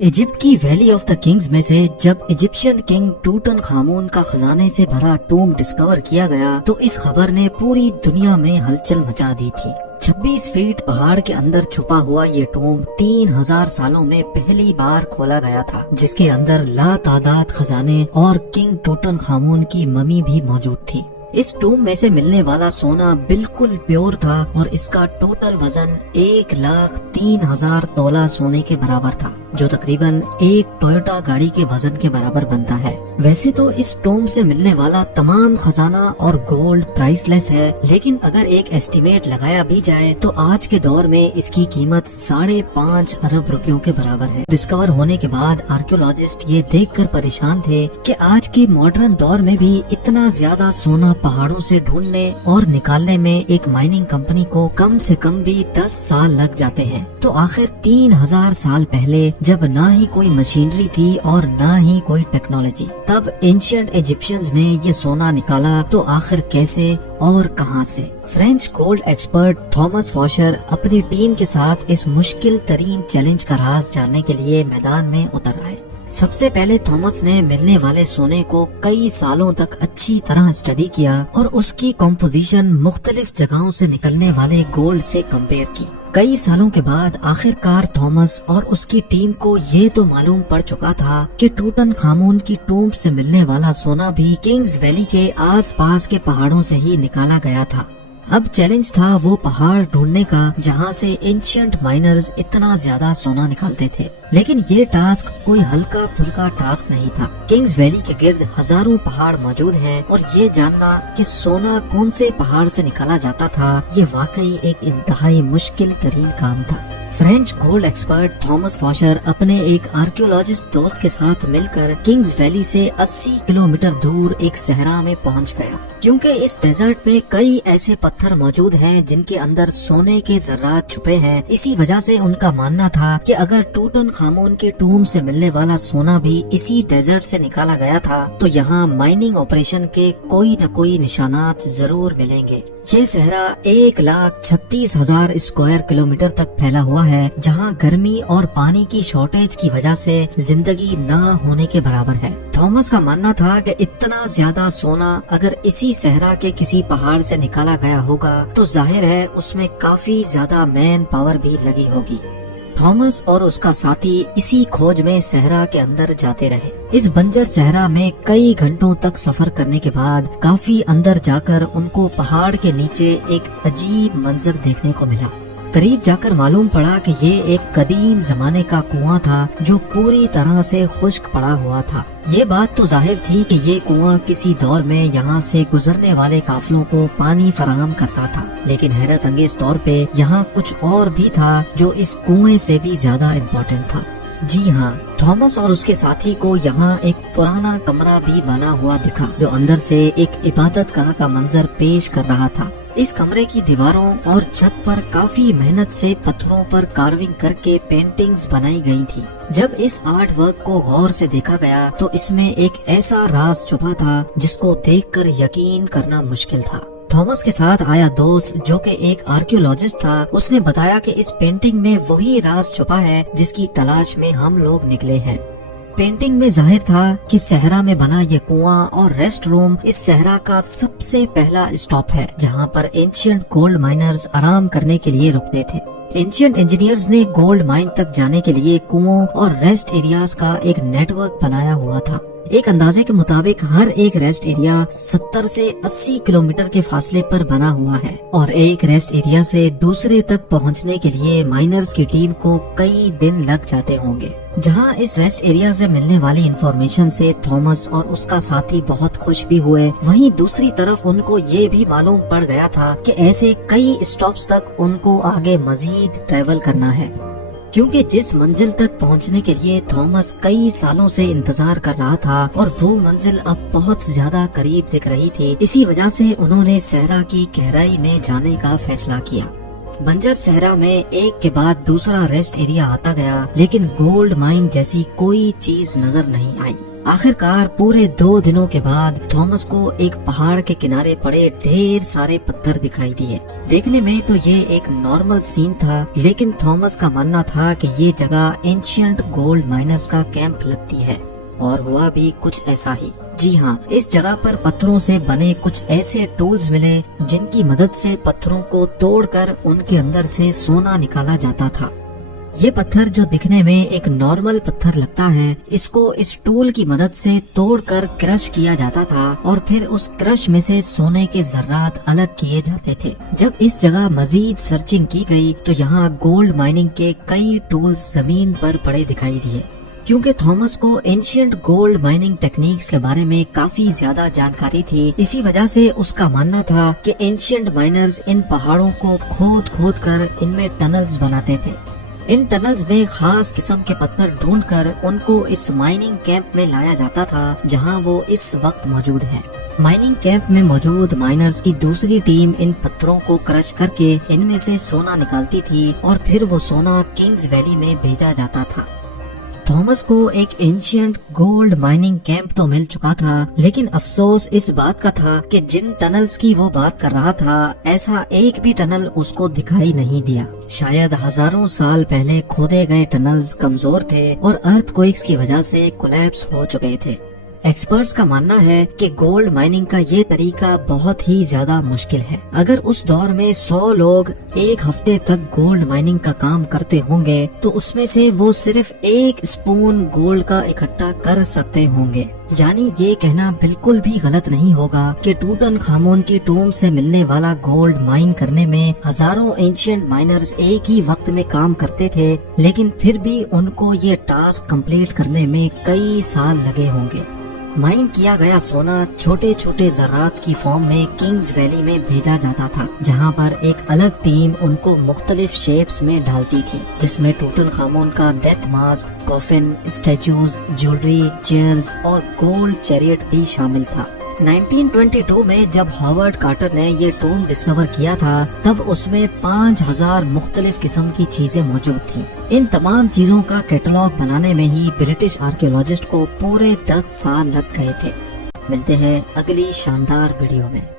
Egypt की valley of the Kings में से जब इजिप्शियन किंग टूटन खामून का खजाने से भरा टूम डिस्कवर किया गया तो इस खबर ने पूरी दुनिया में हलचल मचा दी थी। 26 फीट पहाड़ के अंदर छुपा हुआ ये टूम 3000 सालों में पहली बार खोला गया था, जिसके अंदर लातादाद खजाने और किंग टूटन खामून की ममी भी मौजूद थी। इस टूम में से मिलने वाला सोना बिल्कुल प्योर था और इसका टोटल वजन 1,03,000 तोला सोने के बराबर था, जो तकरीबन एक टोयोटा गाड़ी के वजन के बराबर बनता है। वैसे तो इस टूम से मिलने वाला तमाम खजाना और गोल्ड प्राइसलेस है, लेकिन अगर एक एस्टिमेट लगाया भी जाए तो आज के दौर में इसकी कीमत 5.5 अरब रुपयों के बराबर है। डिस्कवर होने के बाद आर्कियोलॉजिस्ट ये देखकर परेशान थे कि आज के मॉडर्न दौर में भी इतना ज्यादा सोना पहाड़ों से ढूंढने और निकालने में एक माइनिंग कंपनी को कम से कम भी 10 साल लग जाते हैं। तो आखिर 3000 साल पहले, जब ना ही कोई मशीनरी थी और ना ही कोई टेक्नोलॉजी, तब एंशिएंट इजिप्शियंस ने ये सोना निकाला तो आखिर कैसे और कहां से? फ्रेंच गोल्ड एक्सपर्ट थॉमस फॉशर अपनी टीम के साथ इस मुश्किल तरीन चैलेंज का राज जानने के लिए मैदान में उतर आए। सबसे पहले थॉमस ने मिलने वाले सोने को कई सालों तक अच्छी तरह स्टडी किया और उसकी कॉम्पोजिशन मुख्तलिफ जगहों से निकलने वाले गोल्ड से कंपेयर की। कई सालों के बाद आखिरकार थॉमस और उसकी टीम को ये तो मालूम पड़ चुका था कि टूटन खामून की टूम से मिलने वाला सोना भी किंग्स वैली के आसपास के पहाड़ों से ही निकाला गया था। अब चैलेंज था वो पहाड़ ढूंढने का जहां से एंशिएंट माइनर्स इतना ज्यादा सोना निकालते थे। लेकिन ये टास्क कोई हल्का फुल्का टास्क नहीं था। किंग्स वैली के गिर्द हजारों पहाड़ मौजूद हैं और ये जानना कि सोना कौन से पहाड़ से निकाला जाता था, ये वाकई एक इंतहाई मुश्किल तरीन काम था। फ्रेंच गोल्ड एक्सपर्ट थॉमस फॉशर अपने एक आर्कियोलॉजिस्ट दोस्त के साथ मिलकर किंग्स वैली से 80 किलोमीटर दूर एक सहरा में पहुंच गया, क्योंकि इस डेजर्ट में कई ऐसे पत्थर मौजूद हैं जिनके अंदर सोने के जर्रात छुपे हैं। इसी वजह से उनका मानना था कि अगर टूटन खामून के टूम से मिलने वाला सोना भी इसी डेजर्ट से निकाला गया था तो यहाँ माइनिंग ऑपरेशन के कोई न कोई निशानात जरूर मिलेंगे। ये सहरा 1,36,000 स्क्वायर किलोमीटर तक फैला हुआ है, जहाँ गर्मी और पानी की शॉर्टेज की वजह से जिंदगी न होने के बराबर है। थॉमस का मानना था कि इतना ज्यादा सोना अगर इसी सहरा के किसी पहाड़ से निकाला गया होगा तो जाहिर है उसमें काफी ज्यादा मैन पावर भी लगी होगी। थॉमस और उसका साथी इसी खोज में सहरा के अंदर जाते रहे। इस बंजर सहरा में कई घंटों तक सफर करने के बाद काफी अंदर जाकर उनको पहाड़ के नीचे एक अजीब मंजर देखने को मिला। करीब जाकर मालूम पड़ा कि ये एक कदीम जमाने का कुआं था जो पूरी तरह से खुश्क पड़ा हुआ था। ये बात तो जाहिर थी कि ये कुआं किसी दौर में यहाँ से गुजरने वाले काफिलों को पानी फराहम करता था, लेकिन हैरत अंगेज तौर पे यहाँ कुछ और भी था जो इस कुएं से भी ज्यादा इम्पोर्टेंट था। जी हाँ, थॉमस और उसके साथी को यहाँ एक पुराना कमरा भी बना हुआ दिखा जो अंदर से एक इबादतगाह का मंजर पेश कर रहा था। इस कमरे की दीवारों और छत पर काफी मेहनत से पत्थरों पर कार्विंग करके पेंटिंग्स बनाई गई थी। जब इस आर्ट वर्क को गौर से देखा गया तो इसमें एक ऐसा राज छुपा था जिसको देखकर यकीन करना मुश्किल था। थॉमस के साथ आया दोस्त जो कि एक आर्कियोलॉजिस्ट था, उसने बताया कि इस पेंटिंग में वही राज छुपा है जिसकी तलाश में हम लोग निकले हैं। पेंटिंग में जाहिर था कि सहरा में बना ये कुआं और रेस्ट रूम इस सहरा का सबसे पहला स्टॉप है, जहां पर एंशिएंट गोल्ड माइनर्स आराम करने के लिए रुकते थे। एंशिएंट इंजीनियर्स ने गोल्ड माइन तक जाने के लिए कुओं और रेस्ट एरियाज का एक नेटवर्क बनाया हुआ था। एक अंदाजे के मुताबिक हर एक रेस्ट एरिया 70 से 80 किलोमीटर के फासले पर बना हुआ है और एक रेस्ट एरिया से दूसरे तक पहुंचने के लिए माइनर्स की टीम को कई दिन लग जाते होंगे। जहां इस रेस्ट एरिया से मिलने वाली इंफॉर्मेशन से थॉमस और उसका साथी बहुत खुश भी हुए, वहीं दूसरी तरफ उनको ये भी मालूम पड़ गया था कि ऐसे कई स्टॉप्स तक उनको आगे मजीद ट्रेवल करना है, क्योंकि जिस मंजिल तक पहुंचने के लिए थॉमस कई सालों से इंतजार कर रहा था और वो मंजिल अब बहुत ज्यादा करीब दिख रही थी। इसी वजह से उन्होंने सहरा की गहराई में जाने का फैसला किया। बंजर सहरा में एक के बाद दूसरा रेस्ट एरिया आता गया, लेकिन गोल्ड माइन जैसी कोई चीज नजर नहीं आई। आखिरकार पूरे 2 दिनों के बाद थॉमस को एक पहाड़ के किनारे पड़े ढेर सारे पत्थर दिखाई दिए। देखने में तो ये एक नॉर्मल सीन था, लेकिन थॉमस का मानना था कि ये जगह एंशिएंट गोल्ड माइनर्स का कैंप लगती है, और हुआ भी कुछ ऐसा ही। जी हाँ, इस जगह पर पत्थरों से बने कुछ ऐसे टूल्स मिले जिनकी मदद से पत्थरों को तोड़कर उनके अंदर से सोना निकाला जाता था। ये पत्थर जो दिखने में एक नॉर्मल पत्थर लगता है, इसको इस टूल की मदद से तोड़कर क्रश किया जाता था और फिर उस क्रश में से सोने के जर्रात अलग किए जाते थे। जब इस जगह मजीद सर्चिंग की गई तो यहाँ गोल्ड माइनिंग के कई टूल्स जमीन पर पड़े दिखाई दिए। क्योंकि थॉमस को एंशिएंट गोल्ड माइनिंग टेक्निक्स के बारे में काफी ज्यादा जानकारी थी, इसी वजह से उसका मानना था कि एंशिएंट माइनर्स इन पहाड़ों को खोद खोद कर इनमें टनल्स बनाते थे। इन टनल्स में खास किस्म के पत्थर ढूंढकर उनको इस माइनिंग कैंप में लाया जाता था, जहां वो इस वक्त मौजूद है। माइनिंग कैंप में मौजूद माइनर्स की दूसरी टीम इन पत्थरों को क्रश करके इनमें से सोना निकालती थी और फिर वो सोना किंग्स वैली में भेजा जाता था। थॉमस को एक एंशिएंट गोल्ड माइनिंग कैंप तो मिल चुका था, लेकिन अफसोस इस बात का था कि जिन टनल्स की वो बात कर रहा था, ऐसा एक भी टनल उसको दिखाई नहीं दिया। शायद हजारों साल पहले खोदे गए टनल्स कमजोर थे और अर्थक्वेक्स की वजह से कोलैप्स हो चुके थे। एक्सपर्ट्स का मानना है कि गोल्ड माइनिंग का ये तरीका बहुत ही ज्यादा मुश्किल है। अगर उस दौर में 100 लोग एक हफ्ते तक गोल्ड माइनिंग का काम करते होंगे तो उसमें से वो सिर्फ 1 स्पून गोल्ड का इकट्ठा कर सकते होंगे। यानी ये कहना बिल्कुल भी गलत नहीं होगा कि टूटनखामुन की टूम से मिलने वाला गोल्ड माइन करने में हजारों एंशिएंट माइनर्स एक ही वक्त में काम करते थे, लेकिन फिर भी उनको ये टास्क कंप्लीट करने में कई साल लगे होंगे। माइन किया गया सोना छोटे छोटे जरात की फॉर्म में किंग्स वैली में भेजा जाता था, जहां पर एक अलग टीम उनको मुख्तलिफ शेप्स में डालती थी, जिसमें टूटनखामुन का death mask, coffin, statues, jewellery, chairs और गोल्ड चैरियट भी शामिल था। 1922 में जब हॉवर्ड कार्टर ने ये टूम डिस्कवर किया था, तब उसमें 5000 मुख्तलिफ किस्म की चीजें मौजूद थी। इन तमाम चीजों का कैटलॉग बनाने में ही ब्रिटिश आर्कियोलॉजिस्ट को पूरे 10 साल लग गए थे। मिलते हैं अगली शानदार वीडियो में।